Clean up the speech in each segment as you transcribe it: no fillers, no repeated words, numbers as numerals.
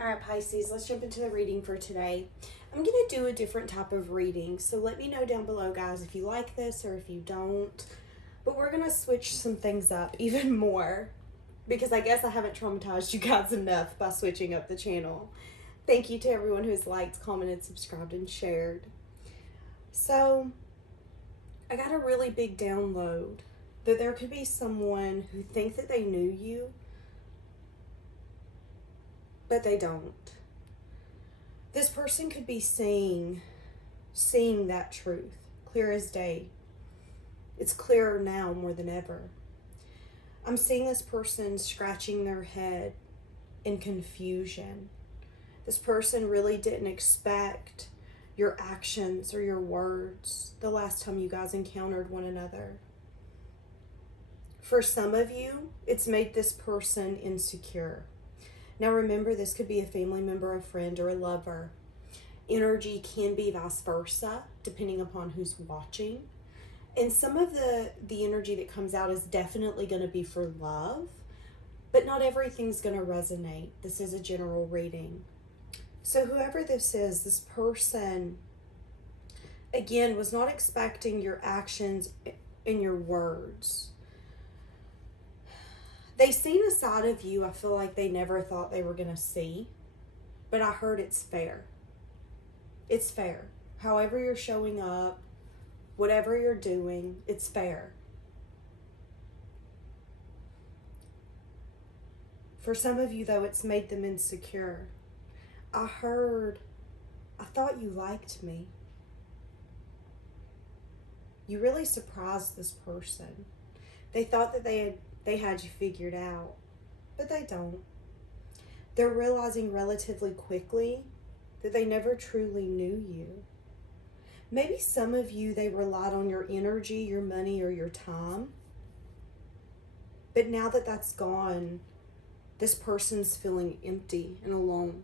Alright, Pisces, let's jump into the reading for today. I'm going to do a different type of reading, so let me know down below, guys, if you like this or if you don't. But we're going to switch some things up even more, because I guess I haven't traumatized you guys enough by switching up the channel. Thank you to everyone who's liked, commented, subscribed, and shared. So, I got a really big download that there could be someone who thinks that they knew you, but they don't. This person could be seeing that truth, clear as day. It's clearer now more than ever. I'm seeing this person scratching their head in confusion. This person really didn't expect your actions or your words the last time you guys encountered one another. For some of you, it's made this person insecure. Now remember, this could be a family member, a friend, or a lover. Energy can be vice versa, depending upon who's watching. And some of the energy that comes out is definitely going to be for love, but not everything's going to resonate. This is a general reading. So whoever this is, this person, again, was not expecting your actions and your words. They seen a side of you I feel like they never thought they were going to see. But I heard it's fair. It's fair. However you're showing up, whatever you're doing, it's fair. For some of you, though, it's made them insecure. I thought you liked me. You really surprised this person. They thought that they had you figured out, but they don't. They're realizing relatively quickly that they never truly knew you. Maybe some of you, they relied on your energy, your money, or your time. But now that that's gone, this person's feeling empty and alone.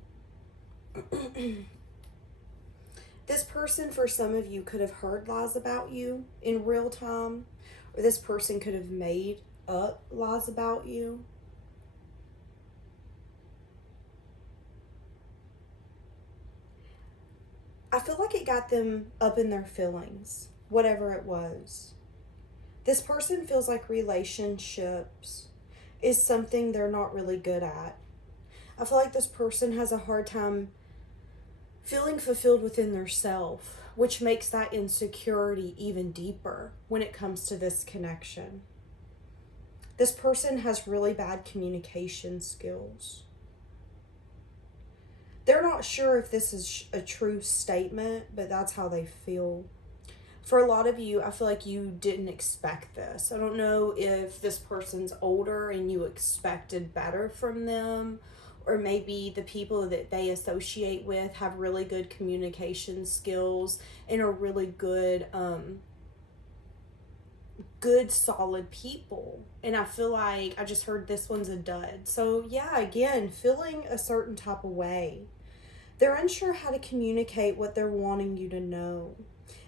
This person, for some of you, could have heard lies about you in real time, or this person could have made up lies about you. I feel like it got them up in their feelings, whatever it was. This person feels like relationships is something they're not really good at. I feel like this person has a hard time feeling fulfilled within their self, which makes that insecurity even deeper when it comes to this connection. This person has really bad communication skills. They're not sure if this is a true statement, but that's how they feel. For a lot of you, I feel like you didn't expect this. I don't know if this person's older and you expected better from them, or maybe the people that they associate with have really good communication skills and are really good, solid people. And I feel like I just heard this one's a dud. So yeah, again, feeling a certain type of way. They're unsure how to communicate what they're wanting you to know.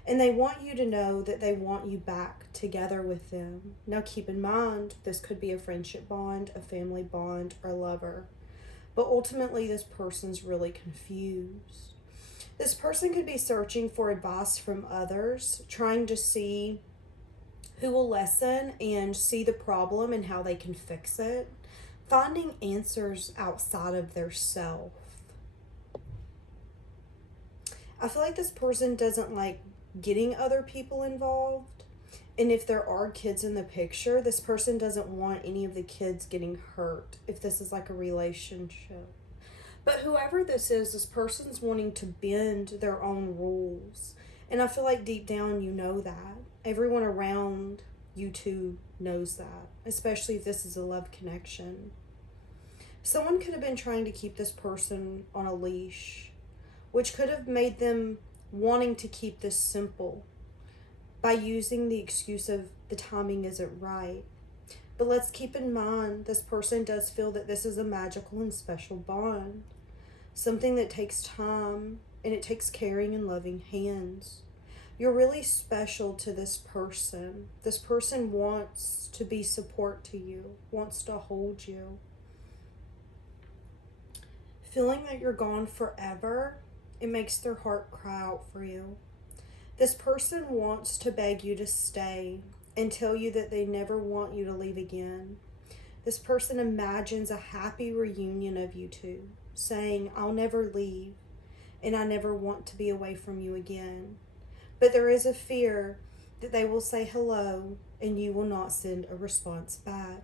And they want you to know that they want you back together with them. Now keep in mind, this could be a friendship bond, a family bond, or lover. But ultimately, this person's really confused. This person could be searching for advice from others, trying to see who will listen and see the problem and how they can fix it, finding answers outside of their self. I feel like this person doesn't like getting other people involved. And if there are kids in the picture, this person doesn't want any of the kids getting hurt if this is like a relationship. But whoever this is, this person's wanting to bend their own rules. And I feel like deep down you know that. Everyone around you two knows that, especially if this is a love connection. Someone could have been trying to keep this person on a leash, which could have made them wanting to keep this simple by using the excuse of the timing isn't right. But let's keep in mind, this person does feel that this is a magical and special bond, something that takes time and it takes caring and loving hands. You're really special to this person. This person wants to be support to you, wants to hold you. Feeling that you're gone forever, it makes their heart cry out for you. This person wants to beg you to stay and tell you that they never want you to leave again. This person imagines a happy reunion of you two, saying, I'll never leave, and I never want to be away from you again. But there is a fear that they will say hello and you will not send a response back.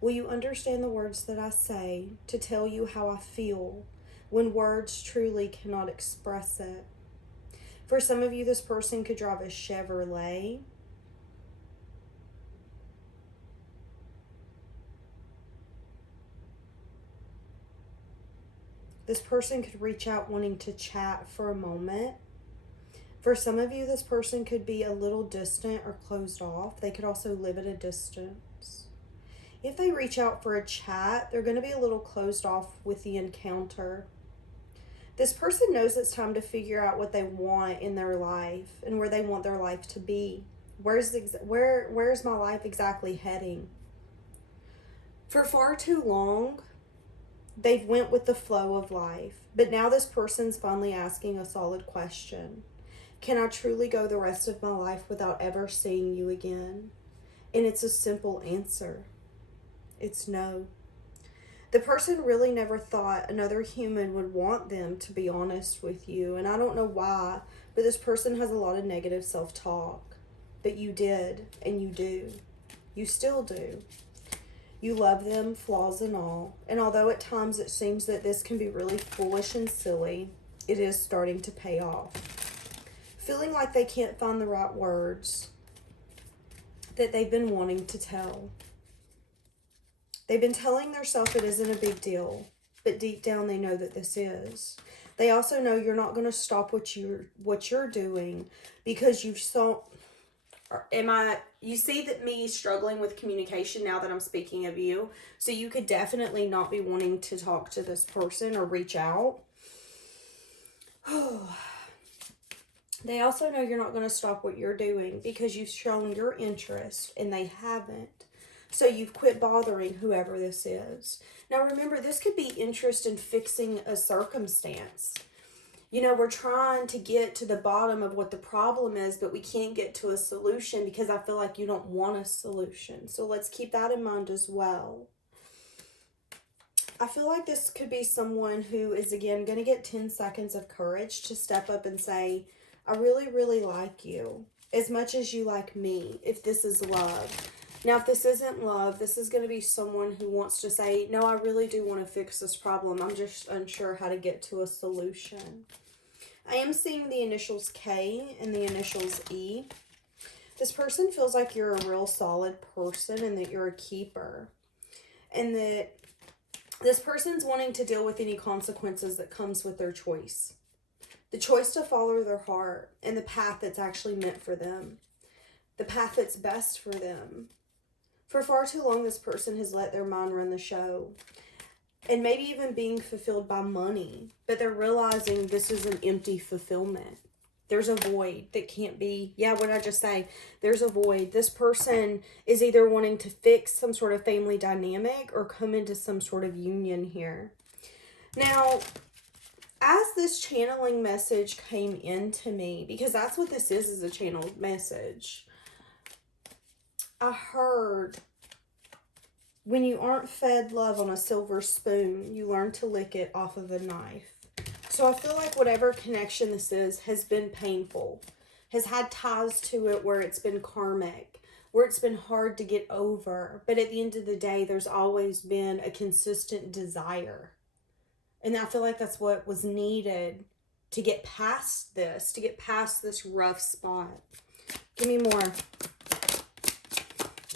Will you understand the words that I say to tell you how I feel when words truly cannot express it? For some of you, this person could drive a Chevrolet. This person could reach out wanting to chat for a moment. For some of you, this person could be a little distant or closed off. They could also live at a distance. If they reach out for a chat, they're going to be a little closed off with the encounter. This person knows it's time to figure out what they want in their life and where they want their life to be. Where's my life exactly heading? For far too long, they've went with the flow of life. But now this person's finally asking a solid question. Can I truly go the rest of my life without ever seeing you again? And it's a simple answer. It's no. The person really never thought another human would want them to be honest with you. And I don't know why, but this person has a lot of negative self-talk. But you did, and you do. You still do. You love them, flaws and all. And although at times it seems that this can be really foolish and silly, it is starting to pay off. Feeling like they can't find the right words that they've been wanting to tell. They've been telling themselves it isn't a big deal, but deep down they know that this is. They also know you're not going to stop what you're doing because you've you see that me struggling with communication now that I'm speaking of you. So you could definitely not be wanting to talk to this person or reach out. They also know you're not going to stop what you're doing because you've shown your interest and they haven't. So you've quit bothering whoever this is. Now remember, this could be interest in fixing a circumstance. You know, we're trying to get to the bottom of what the problem is, but we can't get to a solution because I feel like you don't want a solution. So let's keep that in mind as well. I feel like this could be someone who is, again, going to get 10 seconds of courage to step up and say, I really, really like you as much as you like me, if this is love. Now, if this isn't love, this is going to be someone who wants to say, no, I really do want to fix this problem. I'm just unsure how to get to a solution. I am seeing the initials K and the initials E. This person feels like you're a real solid person and that you're a keeper. And that this person's wanting to deal with any consequences that comes with their choice. The choice to follow their heart and the path that's actually meant for them. The path that's best for them. For far too long, this person has let their mind run the show. And maybe even being fulfilled by money. But they're realizing this is an empty fulfillment. There's a void that can't be... Yeah, what did I just say? There's a void. This person is either wanting to fix some sort of family dynamic or come into some sort of union here. Now, as this channeling message came into me, because that's what this is a channeled message, I heard, when you aren't fed love on a silver spoon, you learn to lick it off of a knife. So I feel like whatever connection this is has been painful, has had ties to it where it's been karmic, where it's been hard to get over. But at the end of the day, there's always been a consistent desire. And I feel like that's what was needed to get past this rough spot. Give me more.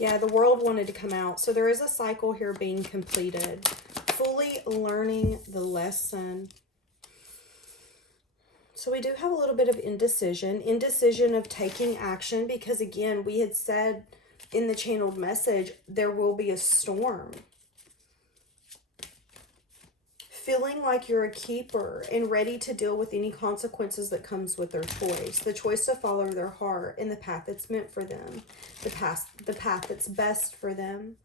Yeah, the world wanted to come out. So there is a cycle here being completed. Fully learning the lesson. So we do have a little bit of indecision. Indecision of taking action because, again, we had said in the channeled message, there will be a storm. Feeling like you're a keeper and ready to deal with any consequences that comes with their choice. The choice to follow their heart and the path that's meant for them. The path that's best for them.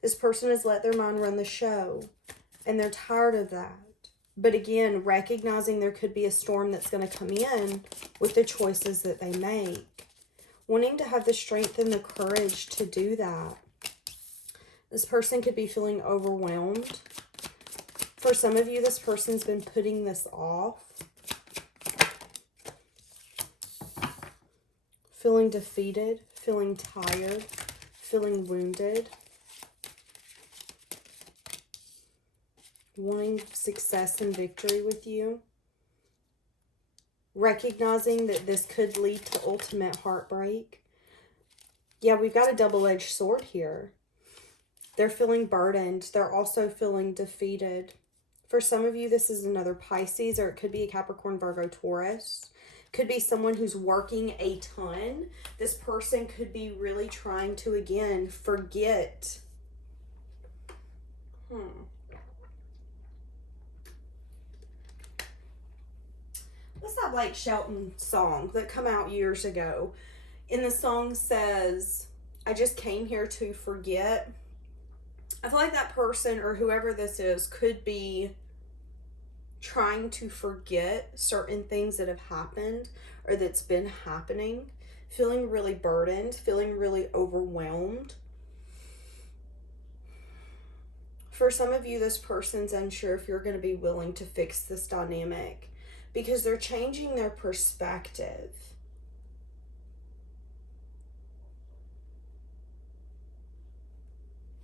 This person has let their mind run the show. And they're tired of that. But again, recognizing there could be a storm that's going to come in with the choices that they make. Wanting to have the strength and the courage to do that. This person could be feeling overwhelmed. For some of you, this person's been putting this off. Feeling defeated, feeling tired, feeling wounded. Wanting success and victory with you. Recognizing that this could lead to ultimate heartbreak. Yeah, we've got a double-edged sword here. They're feeling burdened. They're also feeling defeated. For some of you, this is another Pisces, or it could be a Capricorn, Virgo, Taurus. Could be someone who's working a ton. This person could be really trying to, again, forget. What's that Blake Shelton song that come out years ago? And the song says, I just came here to forget. I feel like that person or whoever this is could be trying to forget certain things that have happened or that's been happening. Feeling really burdened, feeling really overwhelmed. For some of you, this person's unsure if you're going to be willing to fix this dynamic because they're changing their perspective.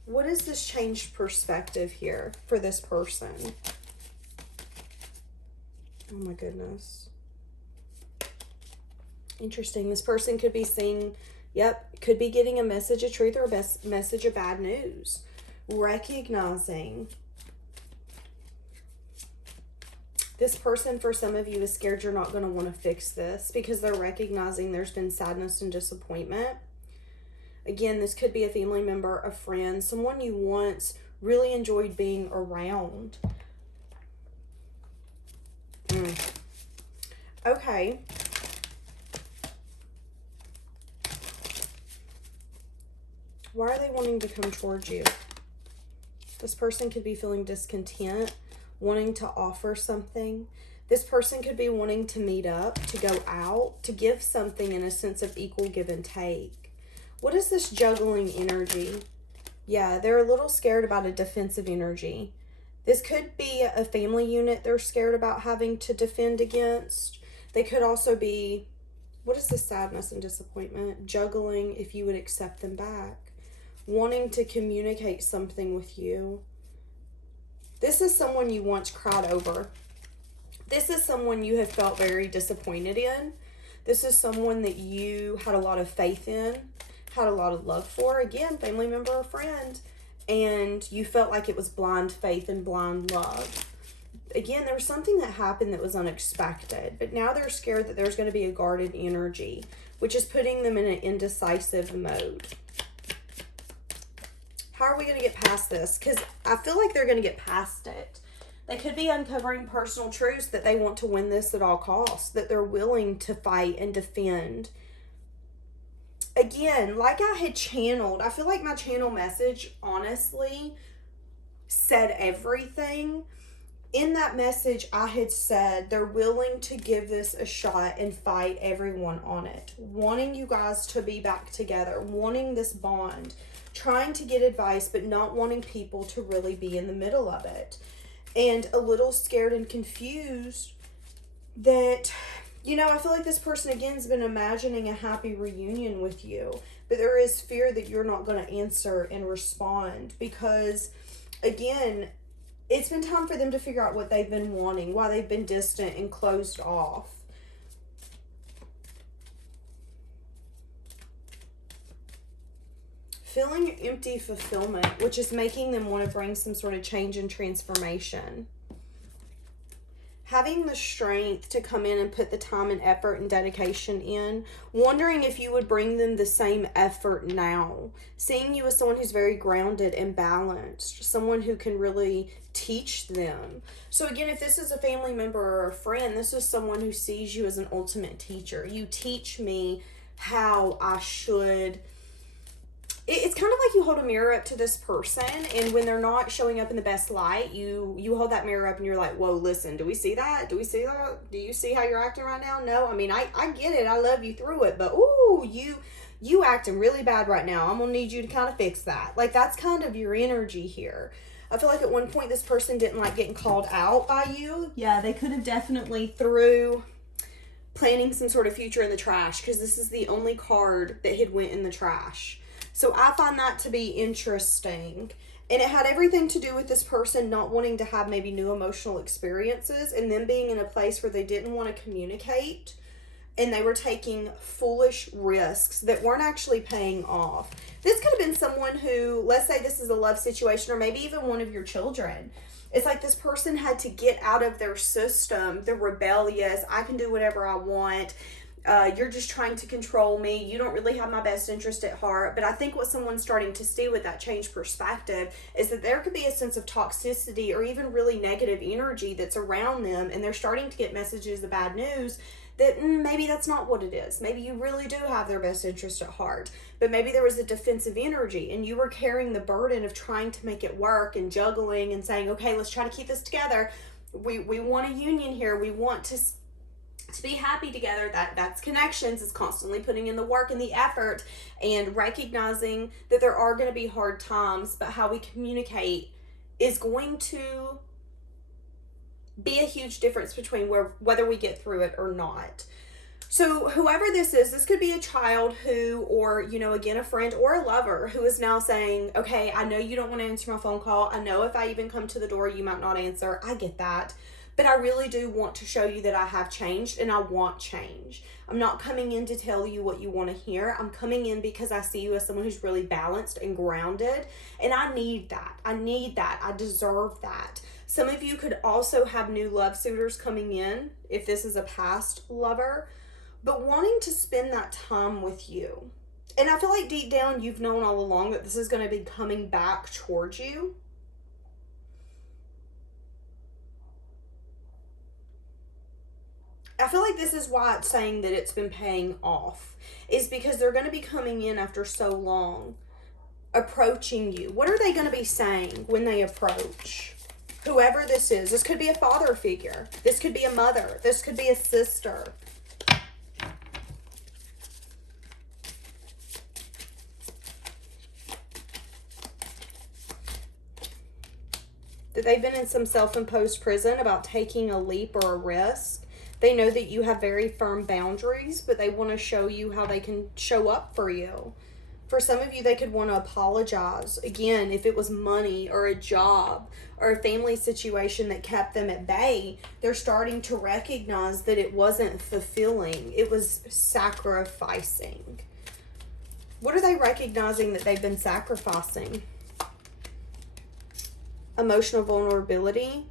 What is this changed perspective here for this person? Oh my goodness. Interesting. This person could be seeing, could be getting a message of truth or a message of bad news. Recognizing this person, for some of you, is scared you're not going to want to fix this because they're recognizing there's been sadness and disappointment. Again, this could be a family member, a friend, someone you once really enjoyed being around. Okay. Why are they wanting to come towards you? This person could be feeling discontent, wanting to offer something. This person could be wanting to meet up, to go out, to give something in a sense of equal give and take. What is this juggling energy? Yeah, they're a little scared about a defensive energy. This could be a family unit they're scared about having to defend against. They could also be, what is this sadness and disappointment? Juggling if you would accept them back. Wanting to communicate something with you. This is someone you once cried over. This is someone you have felt very disappointed in. This is someone that you had a lot of faith in, had a lot of love for. Again, family member or friend. And you felt like it was blind faith and blind love. Again, there was something that happened that was unexpected. But now they're scared that there's going to be a guarded energy, which is putting them in an indecisive mode. How are we going to get past this? Because I feel like they're going to get past it. They could be uncovering personal truths that they want to win this at all costs, that they're willing to fight and defend. Again, like I had channeled, I feel like my channel message, honestly, said everything. In that message, I had said they're willing to give this a shot and fight everyone on it. Wanting you guys to be back together, wanting this bond, trying to get advice, but not wanting people to really be in the middle of it. And a little scared and confused that, I feel like this person, again, has been imagining a happy reunion with you. But there is fear that you're not going to answer and respond because, again, it's been time for them to figure out what they've been wanting, why they've been distant and closed off. Feeling empty fulfillment, which is making them want to bring some sort of change and transformation. Having the strength to come in and put the time and effort and dedication in. Wondering if you would bring them the same effort now. Seeing you as someone who's very grounded and balanced. Someone who can really teach them. So again, if this is a family member or a friend, this is someone who sees you as an ultimate teacher. You teach me how I should it's kind of like you hold a mirror up to this person, and when they're not showing up in the best light, you hold that mirror up and you're like, whoa, listen, do we see that? Do we see that? Do you see how you're acting right now? No, I mean, I get it. I love you through it, but ooh, you acting really bad right now. I'm gonna need you to kind of fix that. Like, that's kind of your energy here. I feel like at one point this person didn't like getting called out by you. Yeah, they could have definitely threw planning some sort of future in the trash, because this is the only card that had went in the trash. So I find that to be interesting. And it had everything to do with this person not wanting to have maybe new emotional experiences, and them being in a place where they didn't want to communicate, and they were taking foolish risks that weren't actually paying off. This could have been someone who, let's say this is a love situation, or maybe even one of your children. It's like this person had to get out of their system, the rebellious, I can do whatever I want. You're just trying to control me. You don't really have my best interest at heart. But I think what someone's starting to see with that changed perspective is that there could be a sense of toxicity or even really negative energy that's around them. And they're starting to get messages of bad news that maybe that's not what it is. Maybe you really do have their best interest at heart. But maybe there was a defensive energy and you were carrying the burden of trying to make it work and juggling and saying, okay, let's try to keep this together. We want a union here. We want to be happy together. That's connections. It's constantly putting in the work and the effort and recognizing that there are going to be hard times, but how we communicate is going to be a huge difference between whether we get through it or not. So whoever this is, this could be a child who, or, you know, again, a friend or a lover who is now saying, okay, I know you don't want to answer my phone call. I know if I even come to the door, you might not answer. I get that. But I really do want to show you that I have changed and I want change. I'm not coming in to tell you what you want to hear. I'm coming in because I see you as someone who's really balanced and grounded. And I need that. I need that. I deserve that. Some of you could also have new love suitors coming in if this is a past lover, but wanting to spend that time with you. And I feel like deep down you've known all along that this is going to be coming back towards you. I feel like this is why it's saying that it's been paying off, is because they're going to be coming in after so long, approaching you. What are they going to be saying when they approach? Whoever this is, this could be a father figure. This could be a mother. This could be a sister. That they've been in some self-imposed prison about taking a leap or a risk. They know that you have very firm boundaries, but they want to show you how they can show up for you. For some of you, they could want to apologize. Again, if it was money or a job or a family situation that kept them at bay, they're starting to recognize that it wasn't fulfilling. It was sacrificing. What are they recognizing that they've been sacrificing? Emotional vulnerability.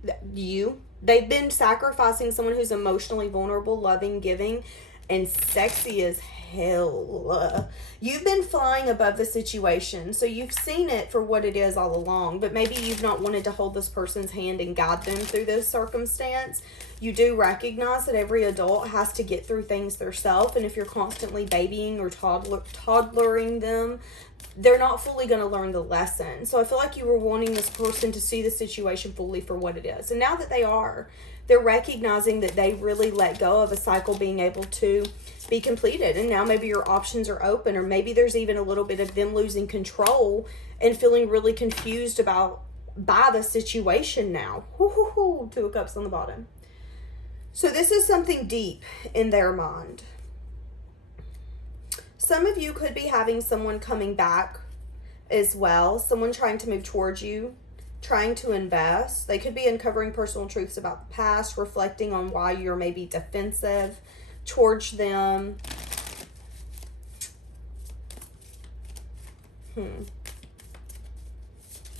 They've been sacrificing someone who's emotionally vulnerable, loving, giving, and sexy as hell. You've been flying above the situation, so you've seen it for what it is all along, but maybe you've not wanted to hold this person's hand and guide them through this circumstance. You do recognize that every adult has to get through things themselves, and if you're constantly babying or toddlering them, they're not fully going to learn the lesson. So I feel like you were wanting this person to see the situation fully for what it is. And now that they are, they're recognizing that they really let go of a cycle being able to be completed. And now maybe your options are open, or maybe there's even a little bit of them losing control and feeling really confused by the situation now. Two of Cups on the bottom. So this is something deep in their mind. Some of you could be having someone coming back as well. Someone trying to move towards you, trying to invest. They could be uncovering personal truths about the past, reflecting on why you're maybe defensive towards them.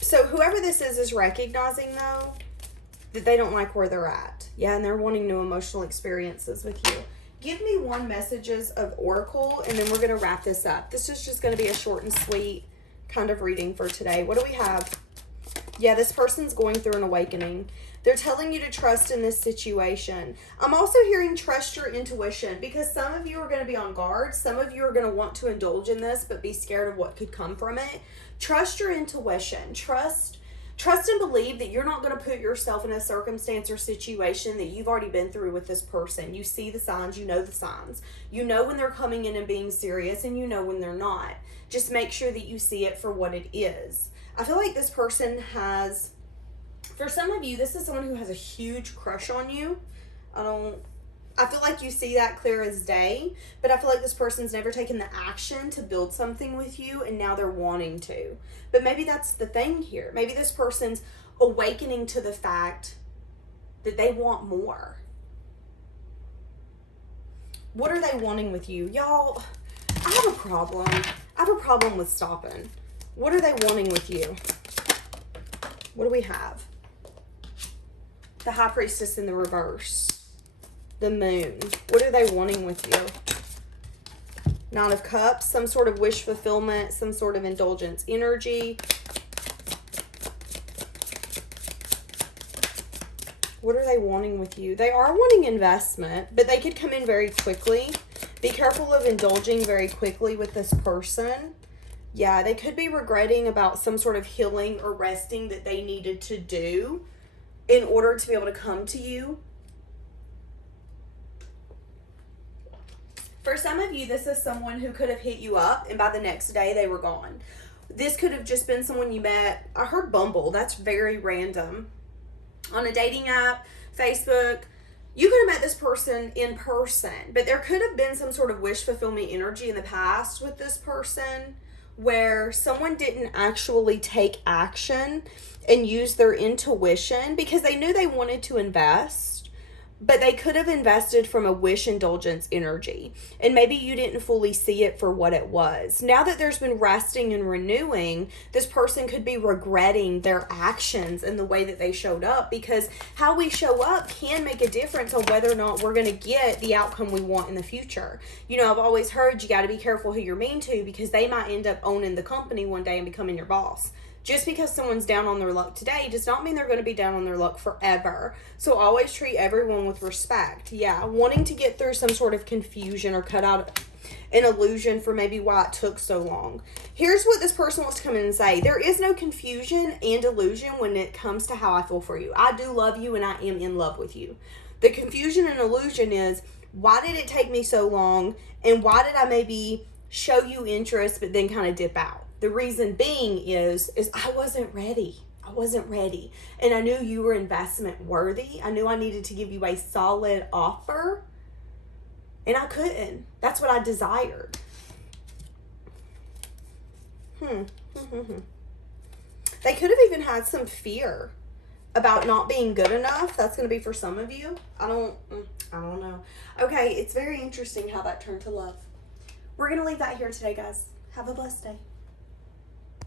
So whoever this is recognizing, though, that they don't like where they're at. Yeah, and they're wanting new emotional experiences with you. Give me one messages of Oracle, and then we're going to wrap this up. This is just going to be a short and sweet kind of reading for today. What do we have? Yeah, this person's going through an awakening. They're telling you to trust in this situation. I'm also hearing trust your intuition, because some of you are going to be on guard. Some of you are going to want to indulge in this but be scared of what could come from it. Trust your intuition. Trust and believe that you're not going to put yourself in a circumstance or situation that you've already been through with this person. You see the signs, you know the signs. You know when they're coming in and being serious, and you know when they're not. Just make sure that you see it for what it is. I feel like this person has, for some of you, this is someone who has a huge crush on you. I feel like you see that clear as day, but I feel like this person's never taken the action to build something with you, and now they're wanting to. But maybe that's the thing here. Maybe this person's awakening to the fact that they want more. What are they wanting with you? Y'all, I have a problem. I have a problem with stopping. What are they wanting with you? What do we have? The High Priestess in the reverse. The Moon. What are they wanting with you? Nine of Cups. Some sort of wish fulfillment. Some sort of indulgence energy. What are they wanting with you? They are wanting investment, but they could come in very quickly. Be careful of indulging very quickly with this person. Yeah, they could be regretting about some sort of healing or resting that they needed to do in order to be able to come to you. For some of you, this is someone who could have hit you up, and by the next day they were gone. This could have just been someone you met. I heard Bumble. That's very random. On a dating app, Facebook. You could have met this person in person, but there could have been some sort of wish fulfillment energy in the past with this person where someone didn't actually take action and use their intuition because they knew they wanted to invest. But they could have invested from a wish indulgence energy. And maybe you didn't fully see it for what it was. Now that there's been resting and renewing, this person could be regretting their actions and the way that they showed up. Because how we show up can make a difference on whether or not we're going to get the outcome we want in the future. You know, I've always heard you got to be careful who you're mean to, because they might end up owning the company one day and becoming your boss. Just because someone's down on their luck today does not mean they're going to be down on their luck forever. So always treat everyone with respect. Yeah, wanting to get through some sort of confusion or cut out an illusion for maybe why it took so long. Here's what this person wants to come in and say. There is no confusion and illusion when it comes to how I feel for you. I do love you and I am in love with you. The confusion and illusion is, why did it take me so long, and why did I maybe show you interest but then kind of dip out? The reason being is I wasn't ready. I wasn't ready. And I knew you were investment worthy. I knew I needed to give you a solid offer. And I couldn't. That's what I desired. They could have even had some fear about not being good enough. That's going to be for some of you. I don't know. Okay, it's very interesting how that turned to love. We're going to leave that here today, guys. Have a blessed day.